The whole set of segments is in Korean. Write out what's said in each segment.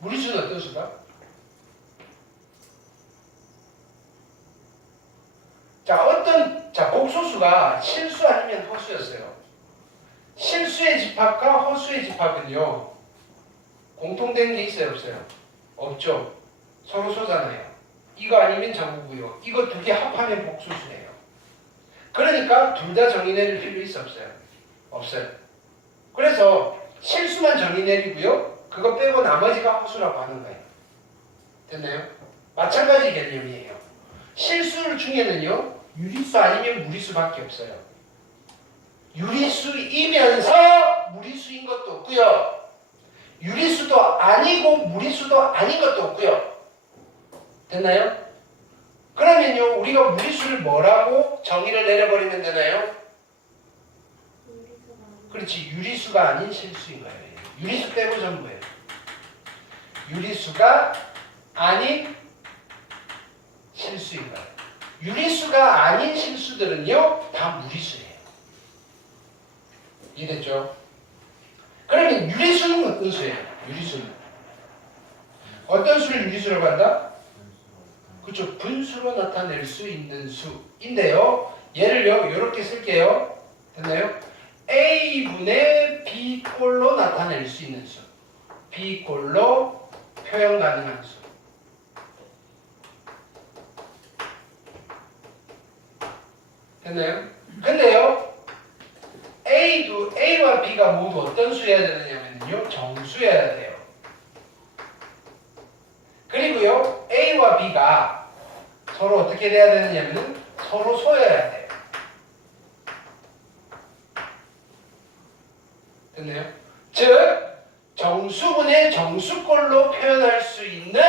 무리수는 어떤 수다? 자, 복소수가 실수 아니면 허수였어요. 실수의 집합과 허수의 집합은요, 공통된 게 있어요, 없어요? 없죠. 서로 소잖아요. 이거 아니면 정부고요. 이거 두 개 합하면 복소수예요. 그러니까 둘 다 정의 내릴 필요 있어, 없어요? 없어요. 그래서 실수만 정의 내리고요. 그거 빼고 나머지가 허수라고 하는 거예요. 됐나요? 마찬가지 개념이에요. 실수 중에는요, 유리수 아니면 무리수밖에 없어요. 유리수이면서 무리수인 것도 없고요. 유리수도 아니고 무리수도 아닌 것도 없고요. 됐나요? 그러면요, 우리가 무리수를 뭐라고 정의를 내려버리면 되나요? 그렇지, 유리수가 아닌 실수인 거예요. 유리수 빼고 전부예요. 유리수가 아닌 실수인 거예요. 유리수가 아닌 실수들은요, 다 무리수예요. 이해됐죠? 그러면 유리수는 어떤 수예요? 유리수는 어떤 수를 유리수라고 한다? 그렇죠. 분수로 나타낼 수 있는 수인데요. 예를요, 이렇게 쓸게요. 됐나요? A분의 B꼴로 나타낼 수 있는 수. B꼴로 표현 가능한 수. 됐나요? 근데요, A와 B가 모두 어떤 수여야 되느냐면요, 정수여야 돼요. 그리고요, A와 B가 서로 어떻게 돼야 되느냐면 서로 소여야 돼요. 됐나요? 즉, 정수분의 정수꼴로 표현할 수 있는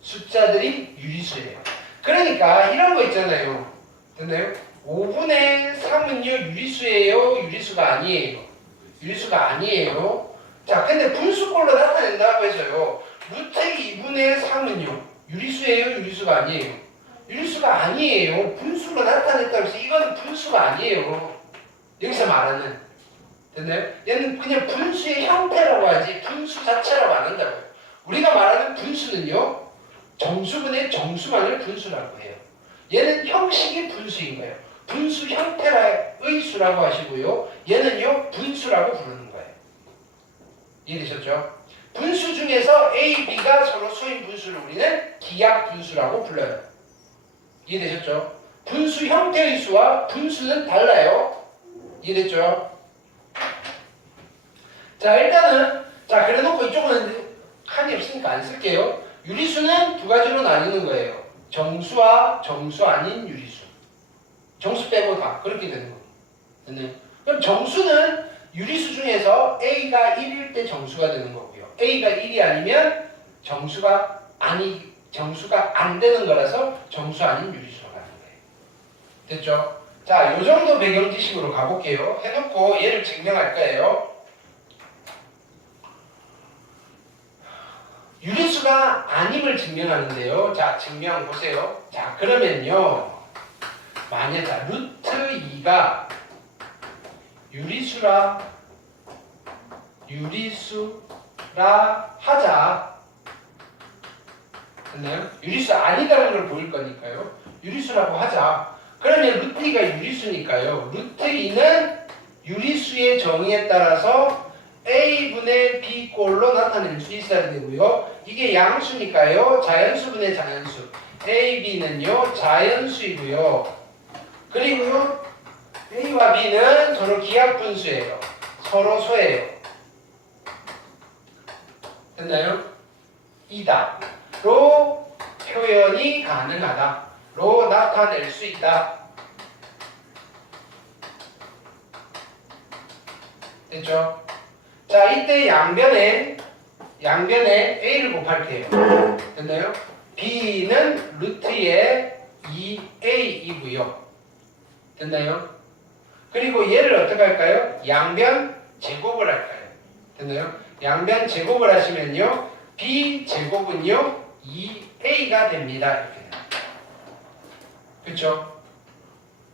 숫자들이 유리수예요. 그러니까 이런 거 있잖아요. 됐나요? 5분의 3은요, 유리수예요? 유리수가 아니에요? 유리수가 아니에요. 자, 근데 분수꼴로 나타낸다고 해서요, 루트 2분의 3은요, 유리수예요? 유리수가 아니에요? 유리수가 아니에요. 분수로 나타냈다고 해서 이건 분수가 아니에요. 여기서 말하는. 됐나요? 얘는 그냥 분수의 형태라고 하지 분수 자체라고 안 한다고요. 우리가 말하는 분수는요, 정수분의 정수만을 분수라고 해요. 얘는 형식이 분수인 거예요. 분수 형태의 수라고 하시고요. 얘는요, 분수라고 부르는 거예요. 이해되셨죠? 분수 중에서 A, B가 서로 소인 분수를 우리는 기하 분수라고 불러요. 이해되셨죠? 분수 형태의 수와 분수는 달라요. 이해됐죠? 자, 일단은, 자, 그래 놓고 이쪽은 칸이 없으니까 안 쓸게요. 유리수는 두 가지로 나뉘는 거예요. 정수와 정수 아닌 유리수. 정수 빼고 다 그렇게 되는 거예요. 됐나요? 그럼 정수는 유리수 중에서 A가 1일 때 정수가 되는 거고요. A가 1이 아니면 정수가 안 되는 거라서 정수 아닌 유리수가 가는 거예요. 됐죠? 자, 요 정도 배경 지식으로 가볼게요. 해놓고 얘를 증명할 거예요. 유리수가 아님을 증명하는데요. 자, 증명 보세요. 자, 그러면요, 만약 자, 루트 2가 유리수라 하자. 됐나요? 유리수 아니다라는 걸 보일 거니까요. 유리수라고 하자. 그러면 루트 2가 유리수니까요. 루트 2는 유리수의 정의에 따라서 A분의 B꼴로 나타낼 수 있어야 되고요. 이게 양수니까요. 자연수분의 자연수. A, B는요, 자연수이고요. 그리고요, A와 B는 서로 기하분수예요. 서로 소예요. 됐나요? 이다. 로 표현이 가능하다. 로 나타낼 수 있다. 됐죠? 자, 이때 양변에 A를 곱할게요. 됐나요? B는 루트의 2A이고요. 됐나요? 그리고 얘를 어떻게 할까요? 양변 제곱을 할까요? 됐나요? 양변 제곱을 하시면요, B 제곱은요 2A가 됩니다. 이렇게. 그렇죠?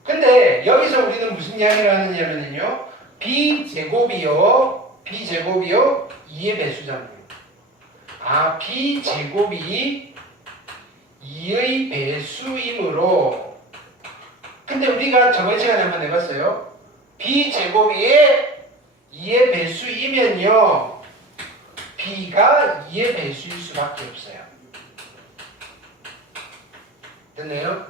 근데 여기서 우리는 무슨 이야기를 하느냐면요, B 제곱이요 2의 배수잖아요. B 제곱이 2의 배수이므로 근데 우리가 저번 시간에 한번 해봤어요. B 제곱이 2의 배수이면요 B가 2의 배수일 수밖에 없어요. 됐나요?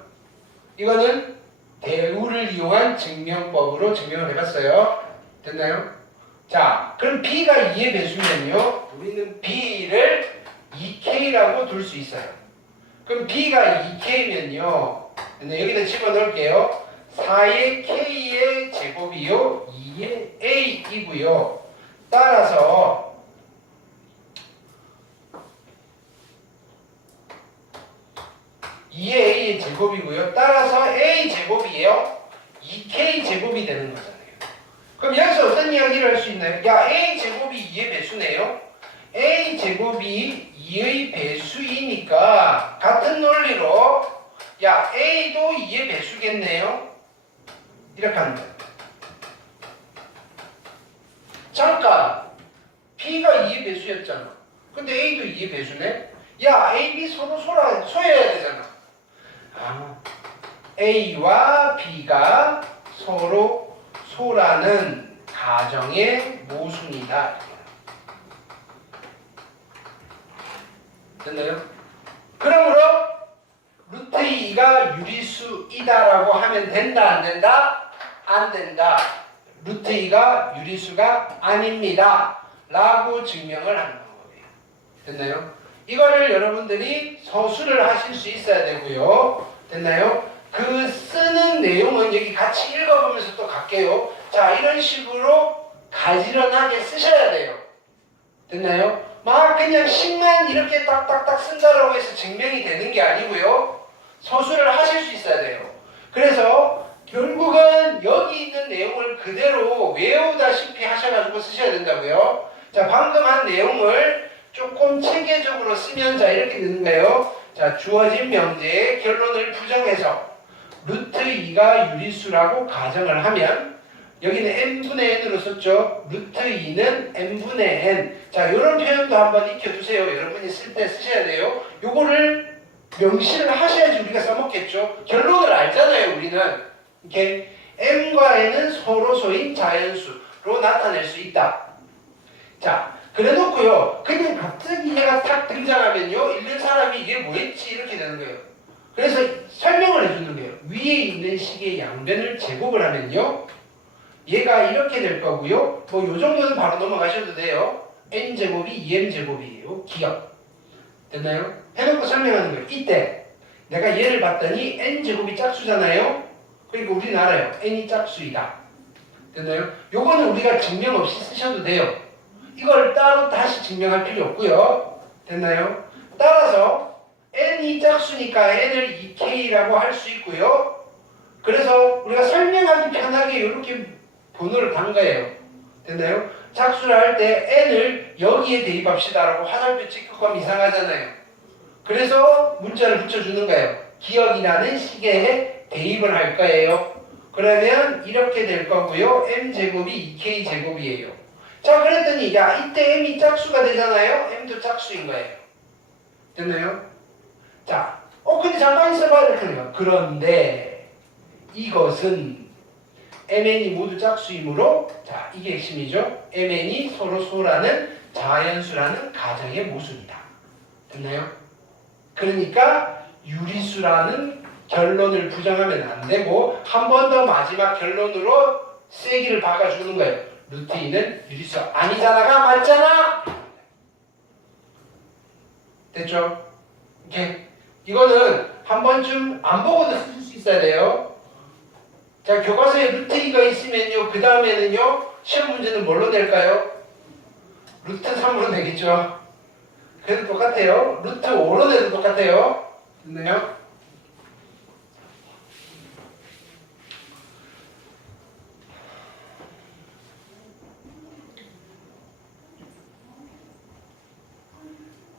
이거는 대우를 이용한 증명법으로 증명을 해봤어요. 됐나요? 자, 그럼 B가 2의 배수면요 우리는 B를 2K라고 둘 수 있어요. 그럼 B가 2K면요 여기다 집어넣을게요. 4의 K의 제곱이요 2의 A이고요. 따라서 2의 A의 제곱이고요. 따라서 A 제곱이에요. 2K 제곱이 되는 거잖아요. 그럼 여기서 어떤 이야기를 할 수 있나요? 야, A 제곱이 2의 배수네요. A 제곱이 2의 배수이니까 같은 논리로 야, A도 2의 배수겠네요. 이렇게 하는 거예요. 잠깐 B가 2의 배수였잖아. 근데 A도 2의 배수네? 야, A, B 서로 소해야 되잖아. A와 B가 서로 소라는 가정의 모순이다. 됐나요? 그러므로 루트 2가 유리수이다라고 하면 된다, 안 된다? 안 된다. 루트 2가 유리수가 아닙니다. 라고 증명을 하는 거예요. 됐나요? 이거를 여러분들이 서술을 하실 수 있어야 되고요. 됐나요? 그 쓰는 내용은 여기 같이 읽어보면서 또 갈게요. 자, 이런 식으로 가지런하게 쓰셔야 돼요. 됐나요? 막 그냥 식만 이렇게 딱딱딱 쓴다라고 해서 증명이 되는 게 아니고요. 서술을 하실 수 있어야 돼요. 그래서 결국은 여기 있는 내용을 그대로 외우다시피 하셔가지고 쓰셔야 된다고요. 자, 방금 한 내용을 조금 체계적으로 쓰면 자 이렇게 되는 거예요. 자, 주어진 명제의 결론을 부정해서 루트 2가 유리수라고 가정을 하면 여기는 n분의 n으로 썼죠. 루트 2는 n분의 n. 자, 이런 표현도 한번 익혀두세요. 여러분이 쓸 때 쓰셔야 돼요. 요거를 명시를 하셔야지 우리가 써먹겠죠. 결론을 알잖아요, 우리는. 이렇게 m과 n은 서로소인 자연수로 나타낼 수 있다. 자, 그래놓고요. 그냥 갑자기 얘가 탁 등장하면요. 읽는 사람이 이게 뭐였지? 이렇게 되는 거예요. 그래서 설명을 해주는 거예요. 위에 있는 식의 양변을 제곱을 하면요. 얘가 이렇게 될 거고요. 뭐 요 정도는 바로 넘어가셔도 돼요. n제곱이 2m제곱이에요. 기억. 됐나요? 해놓고 설명하는 거예요. 이때 내가 얘를 봤더니 n제곱이 짝수잖아요. 그러니까 우리는 알아요. n이 짝수이다. 됐나요? 요거는 우리가 증명 없이 쓰셔도 돼요. 이걸 따로 다시 증명할 필요 없고요. 됐나요? 따라서 n이 짝수니까 n을 2k라고 할 수 있고요. 그래서 우리가 설명하기 편하게 이렇게 번호를 단 거예요. 됐나요? 짝수를 할 때 n을 여기에 대입합시다라고 화살표 찍고 가면 이상하잖아요. 그래서 문자를 붙여주는 거예요. 기억이라는 시계에 대입을 할 거예요. 그러면 이렇게 될 거고요. m제곱이 2k제곱이에요. 자, 그랬더니 야, 이때 m이 짝수가 되잖아요. m도 짝수인 거예요. 됐나요? 자, 근데 잠깐 있어봐. 이렇게 해요. 그런데 이것은 mn이 모두 짝수이므로 자, 이게 핵심이죠. mn이 서로 소라는 자연수라는 가정의 모순이다. 됐나요? 그러니까 유리수라는 결론을 부정하면 안 되고 한 번 더 마지막 결론으로 세기를 박아주는 거예요. 루트 2는 유리수 아니잖아가 맞잖아. 됐죠? 이렇게 이거는 한 번쯤 안 보고도 쓸 수 있어야 돼요. 자, 교과서에 루트 2가 있으면요, 그 다음에는요 시험 문제는 뭘로 낼까요? 루트 3으로 내겠죠. 그래도 똑같아요. 루트 5로 내도 똑같아요. 됐나요?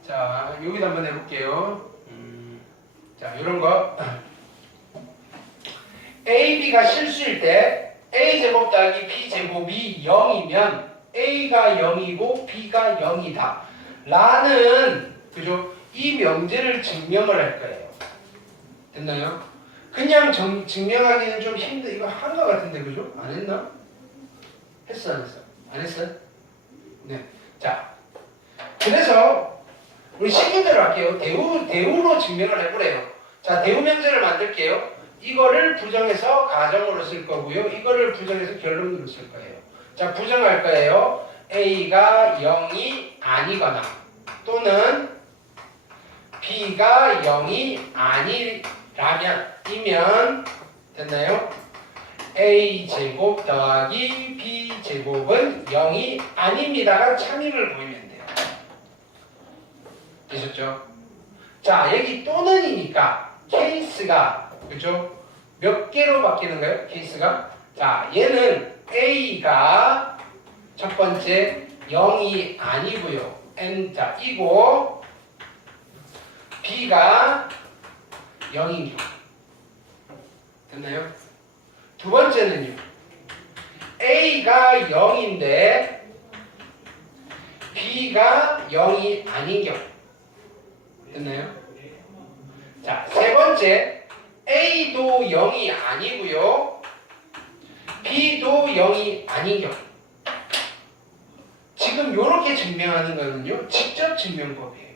자, 여기도 한번 해볼게요. 자, 이런 거. A, B가 실수일 때 A제곱 더하기 B제곱이 0이면 A가 0이고 B가 0이다. 라는 그죠? 이 명제를 증명을 할 거예요. 됐나요? 그냥 증명하기는 좀 이거 한 거 같은데 그죠? 안 했나? 했어 안 했어? 안 했어? 네. 자, 그래서 우리 시키대로 할게요. 대우로 증명을 해보래요. 자, 대우 명제를 만들게요. 이거를 부정해서 가정으로 쓸 거고요. 이거를 부정해서 결론으로 쓸 거예요. 자, 부정할 거예요. A가 0이 아니거나 또는 B가 0이 아니라면 됐나요? A제곱 더하기 B제곱은 0이 아닙니다가 참임을 보이면 돼요. 되셨죠? 자, 여기 또는이니까 케이스가 그죠? 몇 개로 바뀌는 거예요? 케이스가? 자, 얘는 A가 첫 번째 0이 아니고요. N자이고 B가 0인 경우. 됐나요? 두 번째는요. A가 0인데 B가 0이 아닌 경우. 됐나요? 자, 세 번째 A도 0이 아니고요. B도 0이 아닌 경우. 지금 이렇게 증명하는 거는요. 직접 증명법이에요.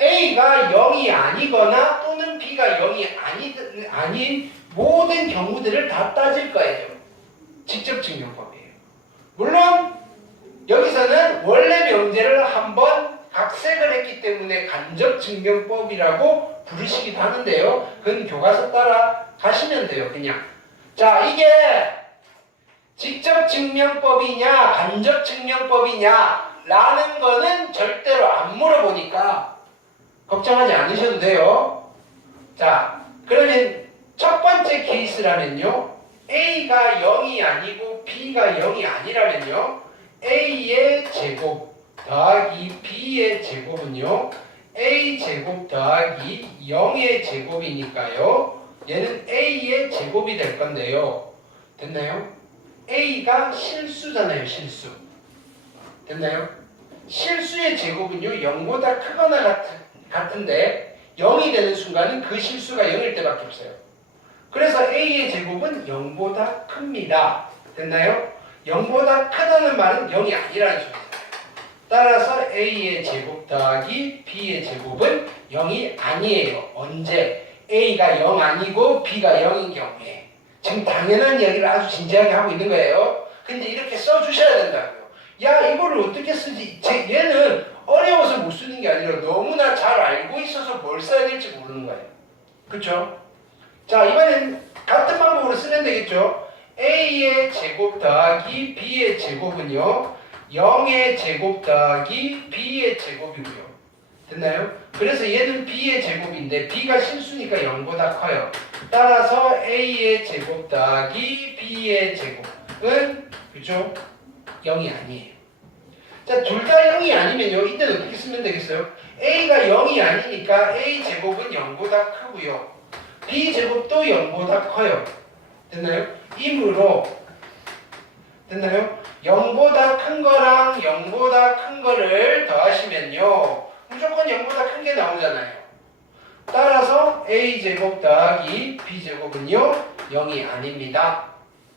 A가 0이 아니거나 또는 B가 0이 아닌 모든 경우들을 다 따질 거예요. 직접 증명법이에요. 물론 여기서는 원래 명제를 한번 각색을 했기 때문에 간접 증명법이라고 부르시기도 하는데요. 그건 교과서 따라 가시면 돼요. 그냥. 자, 이게 직접 증명법이냐 간접 증명법이냐 라는 거는 절대로 안 물어보니까 걱정하지 않으셔도 돼요. 자, 그러면 첫 번째 케이스라면요. A가 0이 아니고 B가 0이 아니라면요. A의 제곱 더하기 B의 제곱은요. A제곱 더하기 0의 제곱이니까요. 얘는 A의 제곱이 될 건데요. 됐나요? A가 실수잖아요. 실수. 됐나요? 실수의 제곱은요. 0보다 크거나 같은데 0이 되는 순간은 그 실수가 0일 때밖에 없어요. 그래서 A의 제곱은 0보다 큽니다. 됐나요? 0보다 크다는 말은 0이 아니라는 소리예요. 따라서 A의 제곱 더하기 B의 제곱은 0이 아니에요. 언제? A가 0 아니고 B가 0인 경우에. 지금 당연한 이야기를 아주 진지하게 하고 있는 거예요. 근데 이렇게 써주셔야 된다고요. 야, 이거를 어떻게 쓰지? 얘는 어려워서 못 쓰는 게 아니라 너무나 잘 알고 있어서 뭘 써야 될지 모르는 거예요. 그렇죠? 자, 이번엔 같은 방법으로 쓰면 되겠죠? A의 제곱 더하기 B의 제곱은요. 0의 제곱 더하기 B의 제곱이고요. 됐나요? 그래서 얘는 B의 제곱인데 B가 실수니까 0보다 커요. 따라서 A의 제곱 더하기 B의 제곱은 그죠? 0이 아니에요. 자, 둘 다 0이 아니면요. 이때는 어떻게 쓰면 되겠어요? A가 0이 아니니까 A 제곱은 0보다 크고요. B 제곱도 0보다 커요. 됐나요? 이므로 됐나요? 0보다 큰 거랑 0보다 큰 거를 더하시면요. 무조건 0보다 큰 게 나오잖아요. 따라서 A제곱 더하기 B제곱은요. 0이 아닙니다.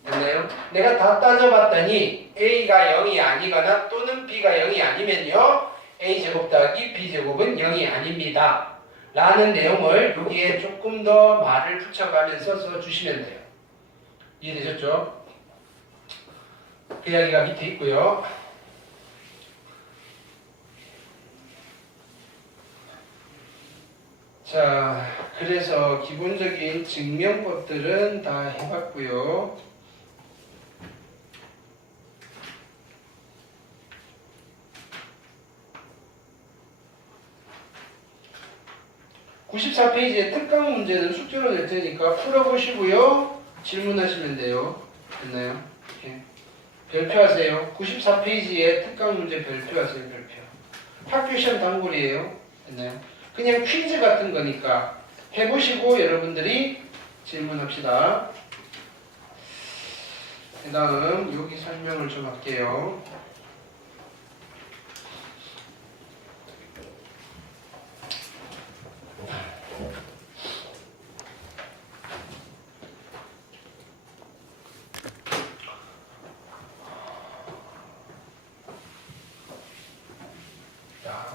됐나요? 내가 다 따져봤더니 A가 0이 아니거나 또는 B가 0이 아니면요. A제곱 더하기 B제곱은 0이 아닙니다. 라는 내용을 여기에 조금 더 말을 붙여가면서 써주시면 돼요. 이해되셨죠? 그 이야기가 밑에 있고요. 자, 그래서 기본적인 증명법들은 다 해봤고요. (94페이지의) 특강 문제는 숙제로 낼 테니까 풀어보시고요. 질문하시면 돼요. 됐나요? 이렇게. 별표하세요. 94페이지에 특강 문제 별표하세요. 별표. 학교 시험 단골이에요. 됐나요? 그냥 퀴즈 같은 거니까 해보시고 여러분들이 질문합시다. 그 다음 여기 설명을 좀 할게요. 자,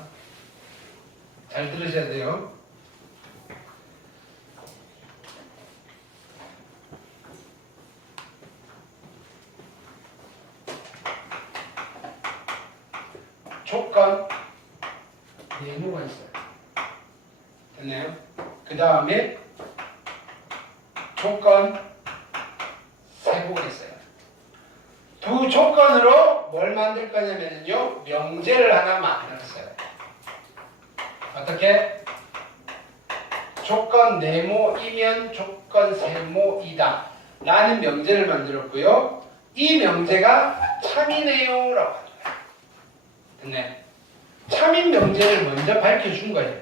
잘 들으셔야 돼요. 조건 네모가 있어요. 됐나요? 그 다음에 조건 세모가 있어요. 두 조건으로 뭘 만들 거냐면요, 명제를 하나 만들었어요. 어떻게? 조건 네모이면 조건 세모이다 라는 명제를 만들었고요. 이 명제가 참이네요 라고 하죠. 됐네. 참인 명제를 먼저 밝혀준 거예요.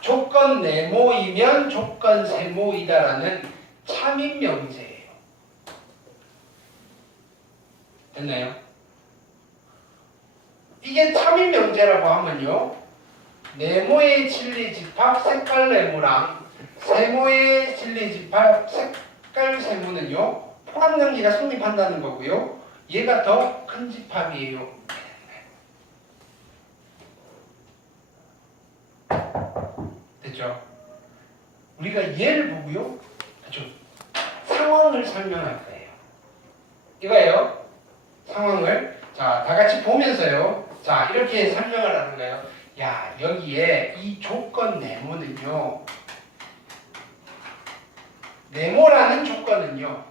조건 네모이면 조건 세모이다라는 참인 명제예요. 됐나요? 이게 참인 명제라고 하면요, 네모의 진리집합 색깔 네모랑 세모의 진리집합 색깔 세모는요, 포함연기가 성립한다는 거고요. 얘가 더 큰 집합이에요. 됐죠? 우리가 얘를 보고요, 그쵸? 상황을 설명할 거예요. 이거예요. 상황을. 자, 다 같이 보면서요. 자, 이렇게 설명을 하는 거예요. 야, 여기에 이 조건 네모는요, 네모라는 조건은요,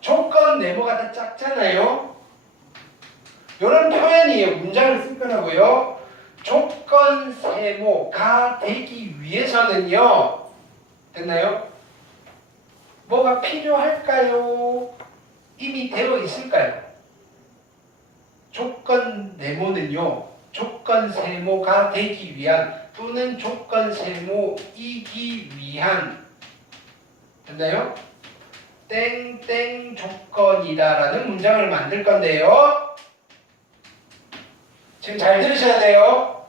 조건 네모가 더 작잖아요. 이런 표현이에요. 문장을 쓸 거라고요. 조건 세모가 되기 위해서는요, 됐나요? 뭐가 필요할까요? 이미 되어 있을까요? 조건 네모는요, 조건 세모가 되기 위한 또는 조건 세모이기 위한, 됐나요? 땡땡 조건이다라는 문장을 만들 건데요. 지금 잘 들으셔야 돼요.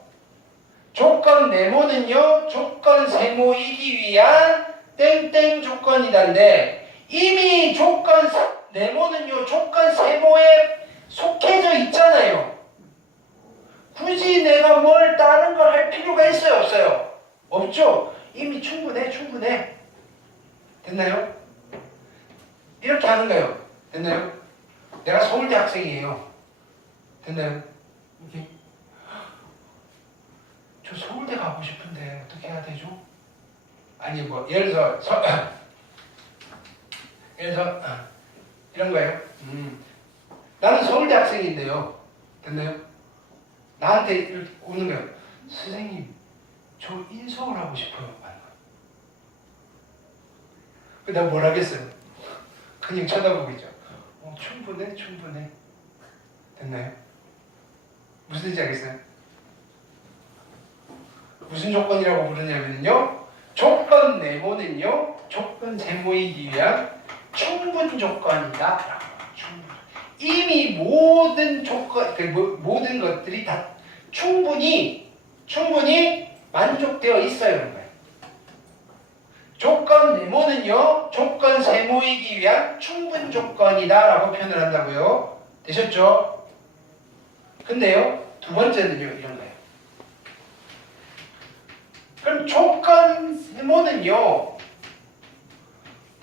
조건 네모는요, 조건 세모이기 위한 땡땡 조건이다인데, 이미 조건 네모는요, 조건 세모에 속해져 있잖아요. 굳이 내가 뭘 다른 걸 할 필요가 있어요, 없어요? 없죠? 이미 충분해. 됐나요? 이렇게 하는 거예요. 됐나요? 내가 서울대 학생이에요. 됐나요? 이렇게. 저 서울대 가고 싶은데 어떻게 해야 되죠? 아니 뭐 예를 들어서 이런 거예요. 나는 서울대 학생인데요. 됐나요? 나한테 이렇게 오는 거예요. 선생님, 저 인서울 하고 싶어요. 내가 뭘 하겠어요? 그냥 쳐다보겠죠. 충분해. 됐나요? 무슨 뜻인지 알겠어요? 무슨 조건이라고 부르냐면요, 조건 네모는요, 조건 세모이기 위한 충분 조건이다. 이미 모든 조건, 모든 것들이 다 충분히 만족되어 있어요. 조건 네모는요, 조건 세모이기 위한 충분 조건이다라고 표현을 한다고요. 되셨죠? 근데요, 두 번째는요, 이런 거예요. 그럼 조건 세모는요,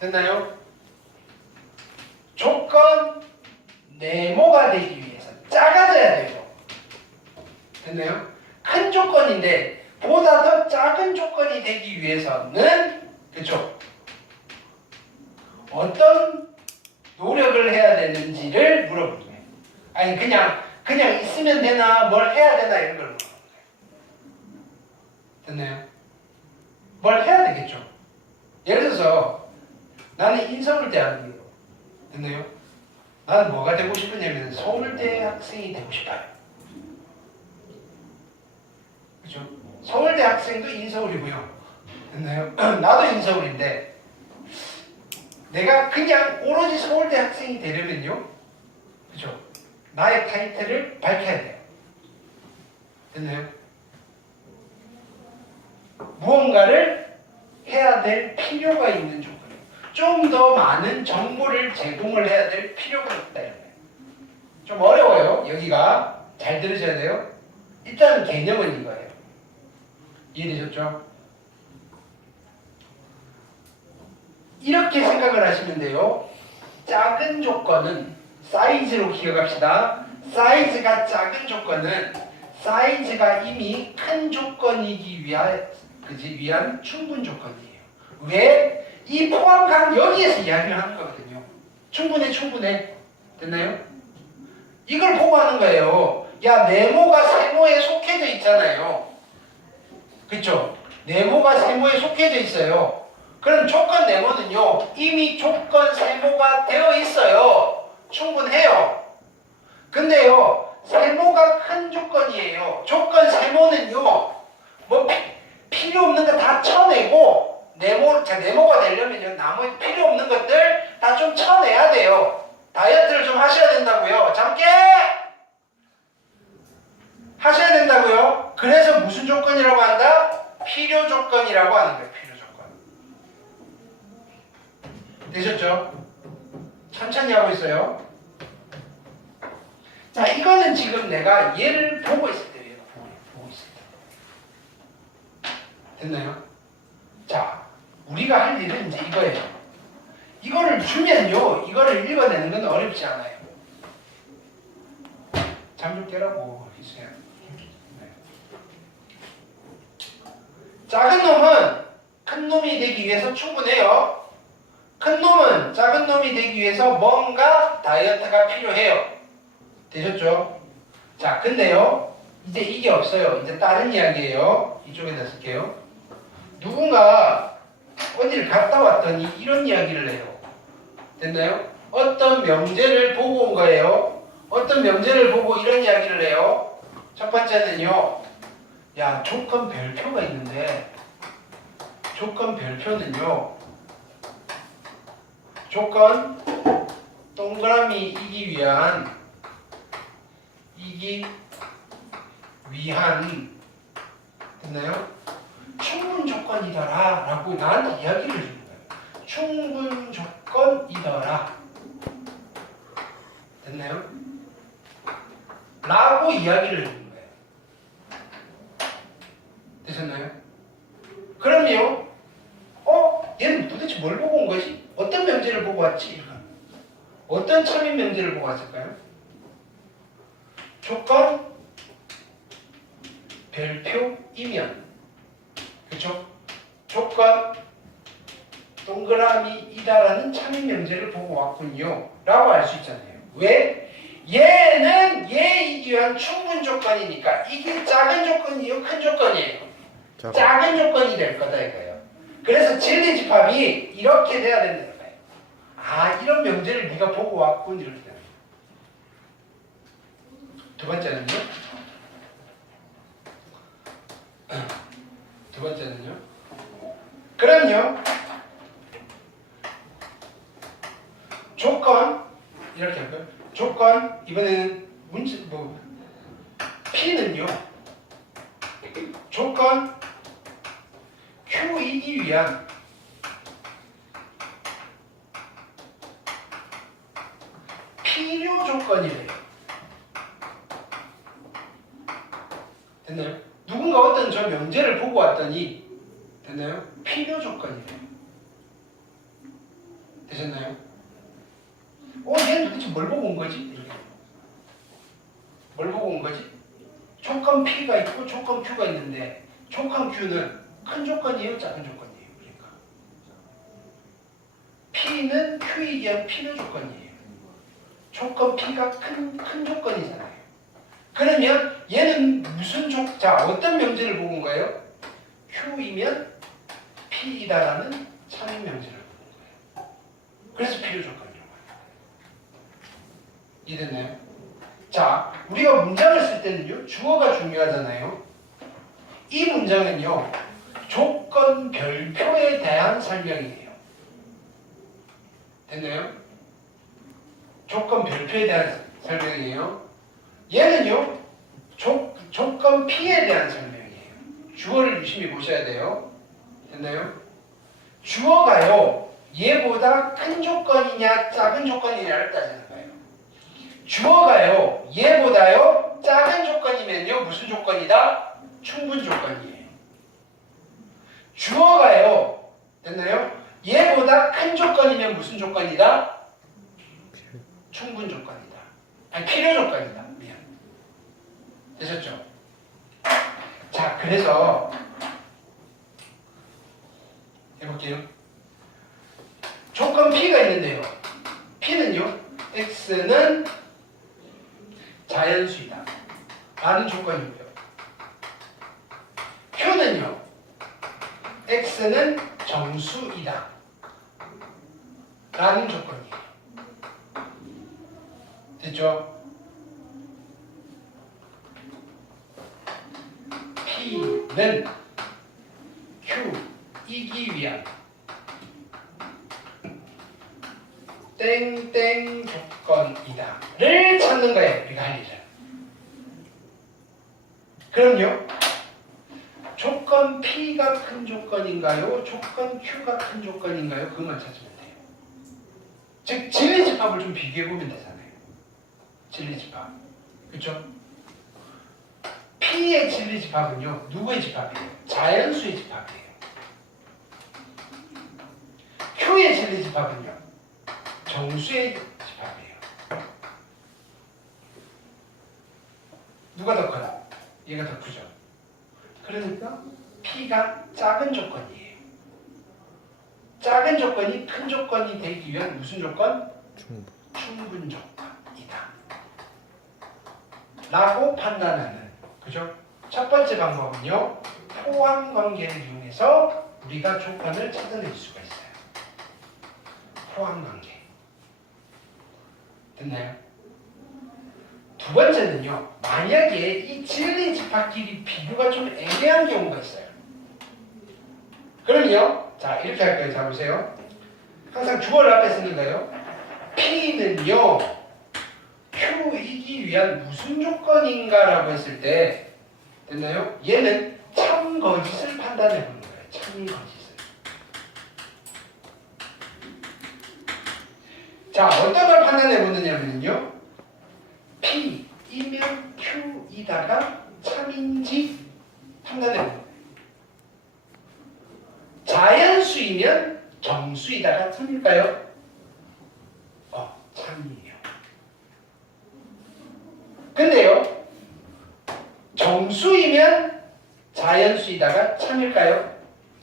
됐나요? 조건 네모가 되기 위해서 작아져야 돼요. 됐나요? 큰 조건인데 보다 더 작은 조건이 되기 위해서는, 그렇죠? 어떤 노력을 해야 되는지를 물어보는 거예요. 아니 그냥 있으면 되나, 뭘 해야 되나 이런 걸 물어보는 거예요. 됐나요? 뭘 해야 되겠죠. 예를 들어서 나는 인서울대학이에요. 됐나요? 나는 뭐가 되고 싶으냐면 서울대 학생이 되고 싶어요. 그렇죠? 서울대 학생도 인서울이고요. 됐나요? 나도 인서울인데 내가 그냥 오로지 서울대 학생이 되려면요, 그렇죠? 나의 타이틀을 밝혀야 돼요. 됐나요? 무언가를 해야 될 필요가 있는 조건이에요. 좀 더 많은 정보를 제공을 해야 될 필요가 있다. 좀 어려워요. 여기가 잘 들으셔야 돼요. 일단 개념은 이거예요. 이해되셨죠? 이렇게 생각을 하시면 돼요. 작은 조건은 사이즈로 기억합시다. 사이즈가 작은 조건은 사이즈가 이미 큰 조건이기 위한 충분 조건이에요. 왜? 이 포함강 여기에서 이야기를 하는 거거든요. 충분해. 됐나요? 이걸 보고 하는 거예요. 야, 네모가 세모에 속해져 있잖아요. 그쵸? 네모가 세모에 속해져 있어요. 그럼 조건 네모는요, 이미 조건 세모가 되어 있어요. 충분해요. 근데요, 세모가 큰 조건이에요. 조건 세모는요, 뭐 필요 없는 거 다 쳐내고, 네모가 되려면요, 나머지 필요 없는 것들 다 좀 쳐내야 돼요. 다이어트를 좀 하셔야 된다고요. 잠깨! 하셔야 된다고요. 그래서 무슨 조건이라고 한다? 필요 조건이라고 하는 거예요. 필요 조건. 되셨죠? 천천히 하고 있어요. 자, 이거는 지금 내가 얘를 보고 있을 때 보고 있을 때. 됐나요? 자, 우리가 할 일은 이제 이거예요. 이거를 주면요, 이거를 읽어내는 건 어렵지 않아요. 잠 좀 깨라고 해주세요. 네. 작은 놈은 큰 놈이 되기 위해서 충분해요. 큰 놈은 작은 놈이 되기 위해서 뭔가 다이어트가 필요해요. 되셨죠? 자, 근데요, 이제 이게 없어요. 이제 다른 이야기예요. 이쪽에다 쓸게요. 누군가 어디를 갔다 왔더니 이런 이야기를 해요. 됐나요? 어떤 명제를 보고 온 거예요. 어떤 명제를 보고 이런 이야기를 해요. 첫 번째는요, 야, 조건 별표가 있는데, 조건 별표는요, 조건 동그라미 이기 위한 됐나요? 충분 조건이더라 라고 나한테 이야기를 해주는 거예요. 충분 조건이더라. 됐나요? 라고 이야기를 해주는 거예요. 되셨나요? 그럼요, 얘는 도대체 뭘 보고 온 거지? 어떤 명제를 보고 왔지? 어떤 참인 명제를 보고 왔을까요? 조건 별표이면, 그렇죠? 조건 동그라미이다라는 참인 명제를 보고 왔군요 라고 알 수 있잖아요. 왜? 얘는 얘이기 위한 충분 조건이니까 이게 작은 조건이에요? 큰 조건이에요? 작은 조건이 될 거다 이거예요. 그래서 진리집합이 이렇게 돼야 된다는 거예요. 아, 이런 명제를 네가 보고 왔군, 이렇게 되는 거예요. 두 번째는요? 그럼요, 조건 이렇게 할까요? 조건, 이번에는 P는요, 조건 Q이기 위한 필요 조건이래요. 됐나요? 누군가 어떤 저 명제를 보고 왔더니, 됐나요? 필요 조건이래요. 되셨나요? 얘는 도대체 뭘 보고 온 거지? 이렇게. 뭘 보고 온 거지? 조건 P가 있고 조건 Q가 있는데, 조건 Q는 큰 조건이에요? 작은 조건이에요? 그러니까 P는 Q이기 위한 필요 조건이에요. 조건 P가 큰 조건이잖아요. 그러면 얘는 어떤 명제를 보고 온 거예요? Q이면 P이다라는 참인 명제를 보고 온 거예요. 그래서 필요 조건이라고 합니다. 이해됐나요? 자, 우리가 문장을 쓸 때는요, 주어가 중요하잖아요. 이 문장은요, 조건 별표에 대한 설명이에요. 됐나요? 조건 별표에 대한 설명이에요. 얘는요, 조건 P에 대한 설명이에요. 주어를 유심히 보셔야 돼요. 됐나요? 주어가요. 얘보다 큰 조건이냐 작은 조건이냐를 따지는 거예요. 주어가요. 얘보다요 작은 조건이면요 무슨 조건이다? 충분 조건이에요. 주어가요. 됐나요? 얘보다 큰 조건이면 무슨 조건이다? 충분 조건이다. 아니 필요 조건이다. 미안. 되셨죠? 자, 그래서 해볼게요. 조건 P가 있는데요. P는요, X는 자연수이다 라는 조건이고요. Q는요, X는 정수이다 라는 조건이에요. 됐죠? P는 Q이기 위한 땡땡 조건이다 를 찾는 거예요. 우리가 할 일은. 그럼요. 조건 P가 큰 조건인가요? 조건 Q가 큰 조건인가요? 그것만 찾으면 돼요. 즉 진리집합을 좀 비교해보면 되잖아요. 진리집합. 그렇죠? P의 진리집합은요. 누구의 집합이에요? 자연수의 집합이에요. Q의 진리집합은요. 정수의 집합이에요. 누가 더 커요? 얘가 더 크죠? 그러니까 P가 작은 조건이에요. 작은 조건이 큰 조건이 되기 위한 무슨 조건? 충분 조건이다 라고 판단하는, 그죠? 첫 번째 방법은요, 포함관계를 이용해서 우리가 조건을 찾아낼 수가 있어요. 포함관계. 됐나요? 두 번째는요, 만약에 이 진리집합끼리 비교가 좀 애매한 경우가 있어요. 그럼요, 자, 이렇게 할 거예요. 자, 보세요. 항상 주어를 앞에 쓰는 거예요. P는요, Q이기 위한 무슨 조건인가라고 했을 때, 됐나요? 얘는 참 거짓을 판단해 보는 거예요. 참 거짓을. 자, 어떤 걸 판단해 보느냐면요, P이면 Q이다가 참인지 판단해 보는 거예요. 자연수이면 정수이다가 참일까요? 참이에요. 근데요, 정수이면 자연수이다가 참일까요?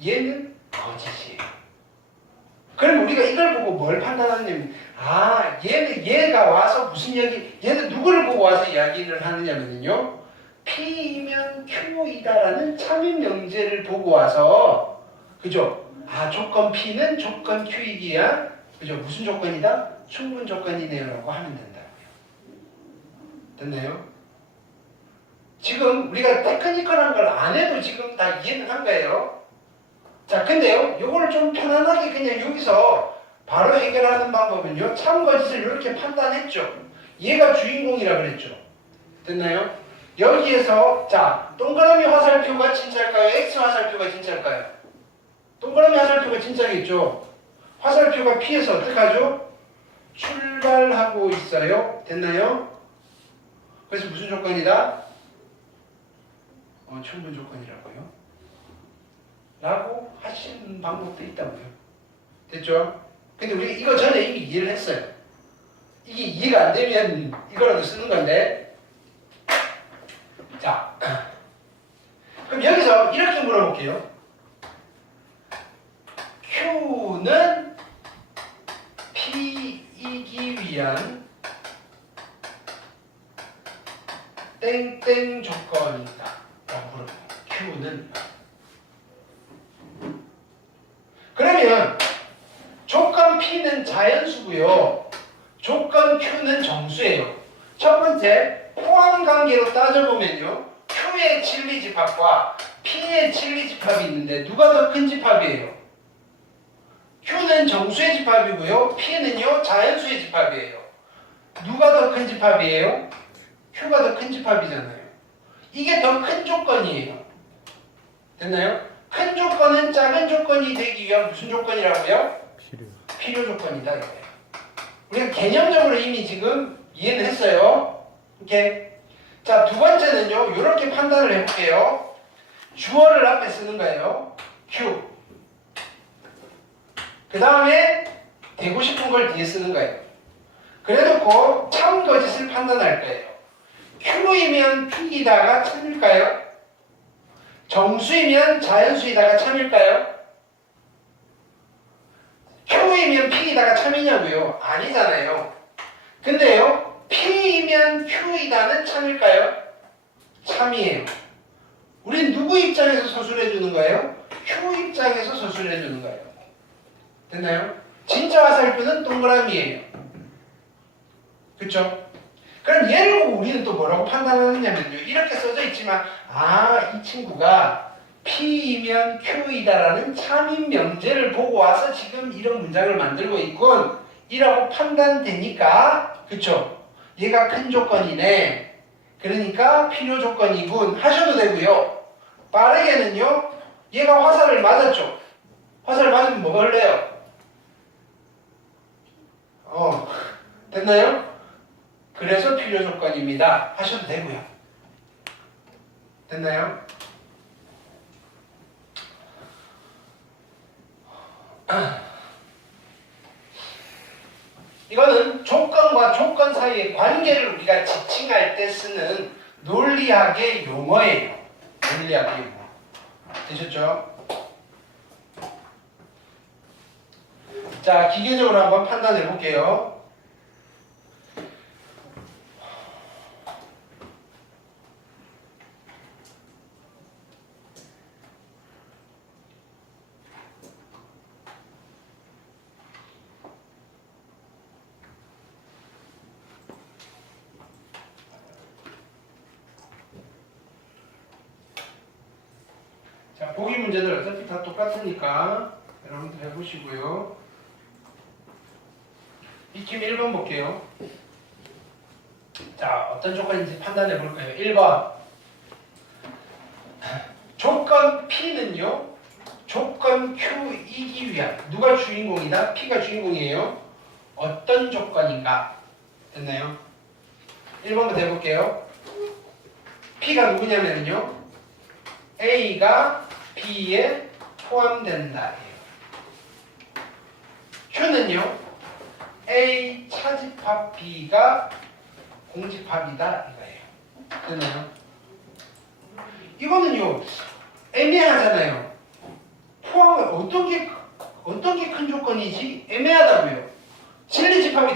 얘는 거짓이에요. 그럼 우리가 이걸 보고 뭘 판단하냐면, 얘가 와서 무슨 얘는 누구를 보고 와서 이야기를 하느냐면요, P이면 Q이다라는 참인 명제를 보고 와서, 그죠? 조건 P는 조건 Q이기 위한, 그죠? 무슨 조건이다? 충분 조건이네요라고 하면 된다고요. 됐나요? 지금 우리가 테크니컬한 걸 안 해도 지금 다 이해는 한 거예요. 자, 근데요, 요거를 좀 편안하게 그냥 여기서 바로 해결하는 방법은요, 참거짓을 이렇게 판단했죠. 얘가 주인공이라 그랬죠. 됐나요? 여기에서, 자, 동그라미 화살표가 진짜일까요? X 화살표가 진짜일까요? 동그라미 화살표가 진짜겠죠. 화살표가 P에서 어떻게 하죠? 출발하고 있어요. 됐나요? 그래서 무슨 조건이다? 충분 조건이라고요. 라고 하시는 방법도 있다고요. 됐죠? 근데 우리 이거 전에 이미 이해를 했어요. 이게 이해가 안 되면 이거라도 쓰는 건데. 자, 그럼 여기서 이렇게 물어볼게요. Q는 P이기 위한 땡땡 조건이다 라고 물어봐요. Q는. 그러면 조건 P는 자연수고요. 조건 Q는 정수예요. 첫 번째 포함관계로 따져보면요, Q의 진리집합과 P의 진리집합이 있는데 누가 더 큰 집합이에요? Q는 정수의 집합이고요, P는요 자연수의 집합이에요. 누가 더 큰 집합이에요? Q가 더 큰 집합이잖아요. 이게 더 큰 조건이에요. 됐나요? 큰 조건은 작은 조건이 되기 위한 무슨 조건이라고요? 필요 조건이다 이거예요. 우리가 개념적으로 이미 지금 이해는 했어요. 오케이. 자, 두 번째는요. 이렇게 판단을 해볼게요. 주어를 앞에 쓰는 거예요. Q. 그 다음에 되고 싶은 걸 뒤에 쓰는 거예요. 그래놓고 참 거짓을 판단할 거예요. Q이면 P이다가 참일까요? 정수이면 자연수이다가 참일까요? Q이면 P이다가 참이냐고요? 아니잖아요. 근데요, P이면 Q이다는 참일까요? 참이에요. 우린 누구 입장에서 서술해 주는 거예요? Q 입장에서 서술해 주는 거예요. 됐나요? 진짜 화살표는 동그라미예요. 그쵸? 그럼 얘를 보고 우리는 또 뭐라고 판단하느냐면요. 이렇게 써져 있지만 이 친구가 P이면 Q이다라는 참인 명제를 보고 와서 지금 이런 문장을 만들고 있군 이라고 판단되니까 그쵸? 얘가 큰 조건이네. 그러니까 필요 조건이군 하셔도 되고요. 빠르게는요. 얘가 화살을 맞았죠. 화살을 맞으면 뭐가 흘러요? 됐나요? 그래서 필요 조건입니다 하셔도 되고요. 됐나요? 이거는 조건과 조건 사이의 관계를 우리가 지칭할 때 쓰는 논리학의 용어예요. 논리학의 용어. 되셨죠? 자, 기계적으로 한번 판단해 볼게요. 자, 보기 문제들 어차피 다 똑같으니까 여러분들 해보시고요. 익힘 1번 볼게요. 자, 어떤 조건인지 판단해 볼까요? 1번. 조건 P는요. 조건 Q이기 위한 누가 주인공이다? P가 주인공이에요. 어떤 조건인가? 됐나요? 1번부터 해볼게요. P가 누구냐면요. A가 B에 포함된다. Q는요. A 차집합 B가 공집합이다 이거예요. 됐나요? 이거는요. 애매하잖아요. 포함을 어떤 게 큰 조건이지? 애매하다고요. 진리집합이